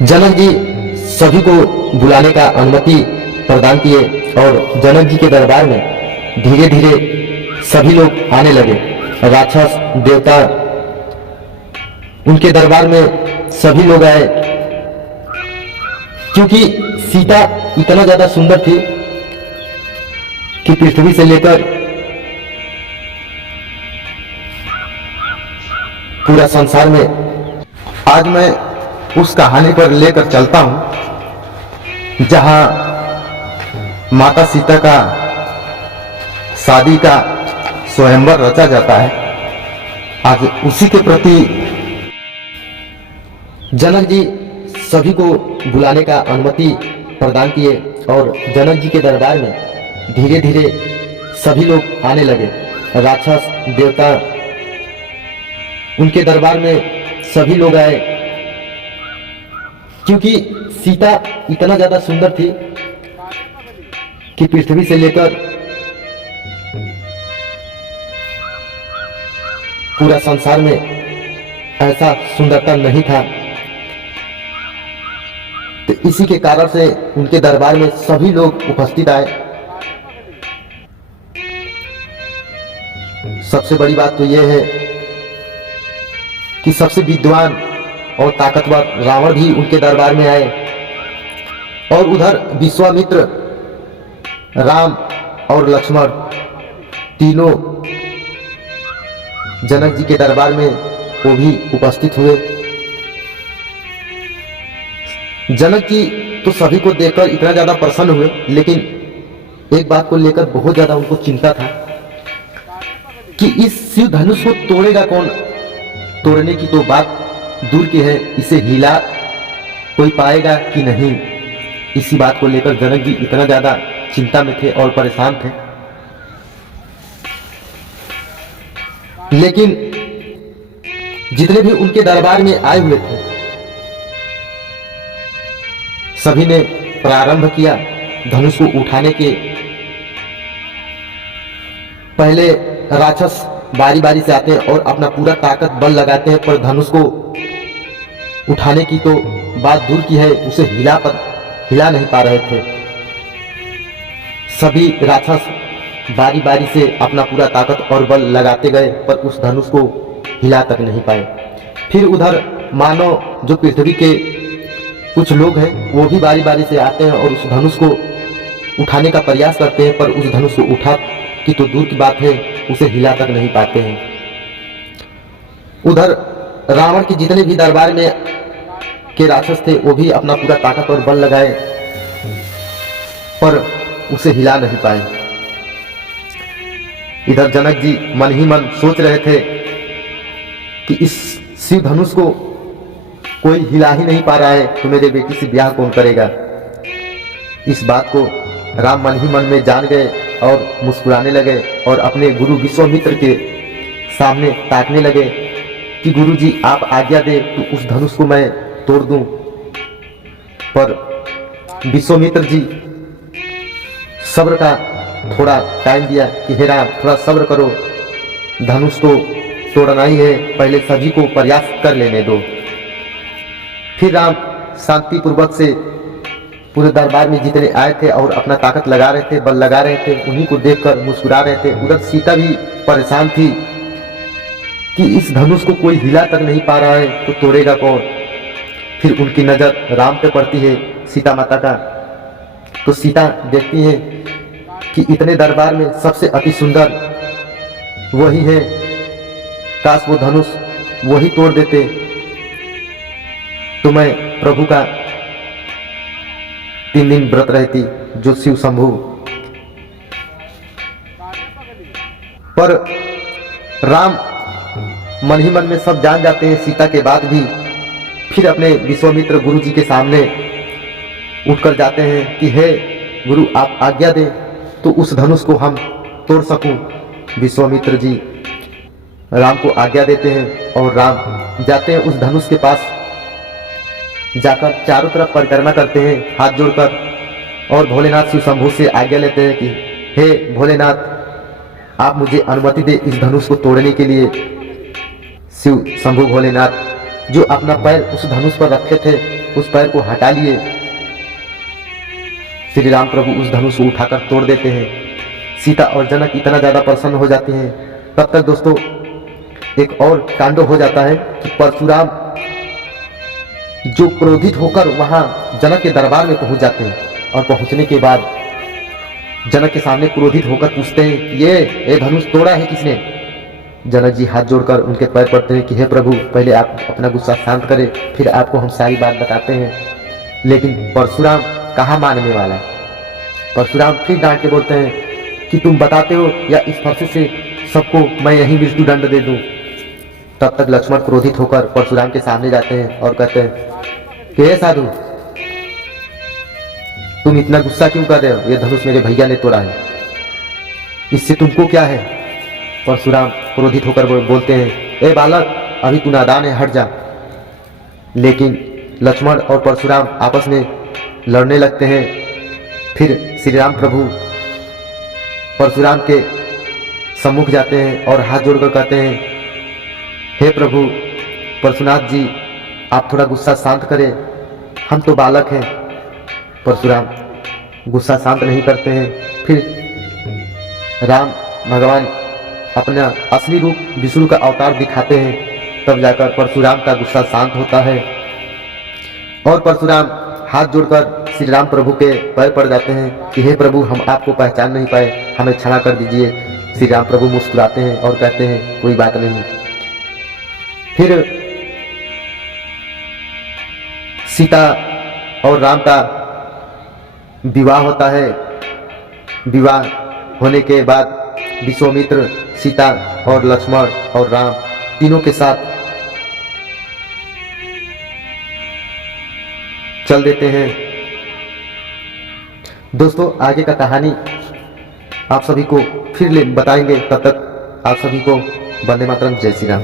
जनक जी सभी को बुलाने का अनुमति प्रदान किए और जनक जी के दरबार में धीरे धीरे सभी लोग आने लगे। राक्षस देवता उनके दरबार में सभी लोग आए, क्योंकि सीता इतना ज्यादा सुंदर थी कि पृथ्वी से लेकर पूरा संसार में। आज मैं उस कहानी पर लेकर चलता हूं जहां माता सीता का शादी का स्वयंवर रचा जाता है। आज उसी के प्रति जनक जी सभी को बुलाने का अनुमति प्रदान किए और जनक जी के दरबार में धीरे धीरे सभी लोग आने लगे। राक्षस देवता उनके दरबार में सभी लोग आए, क्योंकि सीता इतना ज्यादा सुंदर थी कि पृथ्वी से लेकर पूरा संसार में ऐसा सुंदरता नहीं था। तो इसी के कारण से उनके दरबार में सभी लोग उपस्थित आए। सबसे बड़ी बात तो यह है कि सबसे विद्वान और ताकतवर रावण भी उनके दरबार में आए और उधर विश्वामित्र, राम और लक्ष्मण तीनों जनक जी के दरबार में वो भी उपस्थित हुए। जनक जी तो सभी को देखकर इतना ज्यादा प्रसन्न हुए, लेकिन एक बात को लेकर बहुत ज्यादा उनको चिंता था कि इस शिव धनुष को तोड़ेगा कौन। तोड़ने की तो बात दूर की है, इसे हिला कोई पाएगा कि नहीं। इसी बात को लेकर जनक जी इतना ज्यादा चिंता में थे और परेशान थे। लेकिन जितने भी उनके दरबार में आए हुए थे सभी ने प्रारंभ किया धनुष को उठाने के। पहले राक्षस बारी बारी से आते हैं और अपना पूरा ताकत बल लगाते हैं, पर धनुष को उठाने की तो बात दूर की है, उसे हिला नहीं पा रहे थे। सभी राक्षस बारी बारी से अपना पूरा ताकत और बल लगाते गए, पर उस धनुष को हिला तक नहीं पाए। फिर उधर मानव जो पृथ्वी के कुछ लोग हैं वो भी बारी बारी से आते हैं और उस धनुष को उठाने का प्रयास करते हैं, पर उस धनुष को उठा की तो दूर की बात है, उसे हिला तक नहीं पाते हैं। उधर रावण के जितने भी दरबार में के राक्षस थे वो भी अपना पूरा ताकत और बल लगाए, पर उसे हिला नहीं पाए। इधर जनक जी मन ही मन सोच रहे थे कि इस शिव धनुष को कोई हिला ही नहीं पा रहा है, तो मेरे बेटी से ब्याह कौन करेगा। इस बात को राम मन ही मन में जान गए और मुस्कुराने लगे और अपने गुरु विश्वामित्र के सामने ताकने लगे कि गुरु जी आप आज्ञा दे तो उस धनुष को मैं तोड़ दूं। पर विश्वामित्र जी सब्र का थोड़ा टाइम दिया कि हे राम थोड़ा सब्र करो, धनुष तो तोड़ना ही है, पहले सभी को प्रयास कर लेने दो। फिर राम शांति पूर्वक से पूरे दरबार में जितने आए थे और अपना ताकत लगा रहे थे, बल लगा रहे थे, उन्हीं को देखकर मुस्कुरा रहे थे। उधर सीता भी परेशान थी कि इस धनुष को कोई हिला तक नहीं पा रहा है, तो तोड़ेगा कौन। फिर उनकी नजर राम पे पड़ती है, सीता माता का। तो सीता देखती है कि इतने दरबार में सबसे अति सुंदर वही है, काश वो धनुष वही तोड़ देते तो मैं प्रभु का 3 दिन व्रत रहती, जो शिव शंभु। पर राम मन ही मन में सब जान जाते हैं सीता के बाद भी। फिर अपने विश्वामित्र गुरु जी के सामने उठकर जाते हैं कि हे गुरु आप आज्ञा दें तो उस धनुष को हम तोड़ सकूं। विश्वामित्र जी राम को आज्ञा देते हैं और राम जाते हैं उस धनुष के पास। जाकर चारों तरफ परिक्रमा करते हैं हाथ जोड़कर और भोलेनाथ शिव शंभु से आज्ञा लेते हैं कि हे भोलेनाथ आप मुझे अनुमति दे इस धनुष को तोड़ने के लिए। शिव शंभु भोलेनाथ जो अपना पैर उस धनुष पर रखे थे उस पैर को हटा लिए श्री राम प्रभु उस धनुष को उठाकर तोड़ देते हैं। सीता और जनक इतना ज़्यादा प्रसन्न हो जाते हैं। तब तक दोस्तों एक और कांड हो जाता है कि परशुराम जो क्रोधित होकर वहां जनक के दरबार में पहुंच जाते हैं और पहुंचने के बाद जनक के सामने क्रोधित होकर पूछते हैं कि ये धनुष तोड़ा है किसने। जनक जी हाथ जोड़कर उनके पैर पड़ते हैं कि हे प्रभु, पहले आप अपना गुस्सा शांत करें, फिर आपको हम सारी बात बताते हैं। लेकिन परशुराम कहाँ मानने वाला है। परशुराम फिर डांट के बोलते हैं कि तुम बताते हो या इस फरसे से सबको मैं यही मृत्यु दंड दे दूं। तब तक लक्ष्मण क्रोधित होकर परशुराम के सामने जाते हैं और कहते हैं कि हे साधु, तुम इतना गुस्सा क्यों कर रहे हो? ये धनुष मेरे भैया ने तोड़ा है, इससे तुमको क्या है? परशुराम क्रोधित होकर बोलते हैं, ए बालक, अभी तू नादान है, हट जा। लेकिन लक्ष्मण और परशुराम आपस में लड़ने लगते हैं। फिर श्री राम प्रभु परशुराम के सम्मुख जाते हैं और हाथ जोड़कर कहते हैं, हे प्रभु परशुनाथ जी, आप थोड़ा गुस्सा शांत करें, हम तो बालक हैं। परशुराम गुस्सा शांत नहीं करते हैं। फिर राम भगवान अपना असली रूप विष्णु का अवतार दिखाते हैं। तब जाकर परशुराम का गुस्सा शांत होता है और परशुराम हाथ जोड़कर श्री राम प्रभु के पैर पड़ जाते हैं कि हे प्रभु, हम आपको पहचान नहीं पाए, हमें क्षमा कर दीजिए। श्री राम प्रभु मुस्कुराते हैं और कहते हैं कोई बात नहीं। फिर सीता और राम का विवाह होता है। विवाह होने के बाद विश्वामित्र सीता और लक्ष्मण और राम तीनों के साथ चल देते हैं। दोस्तों आगे का कहानी आप सभी को फिर बताएंगे। तब तक आप सभी को वंदे मातरम, जय श्री राम।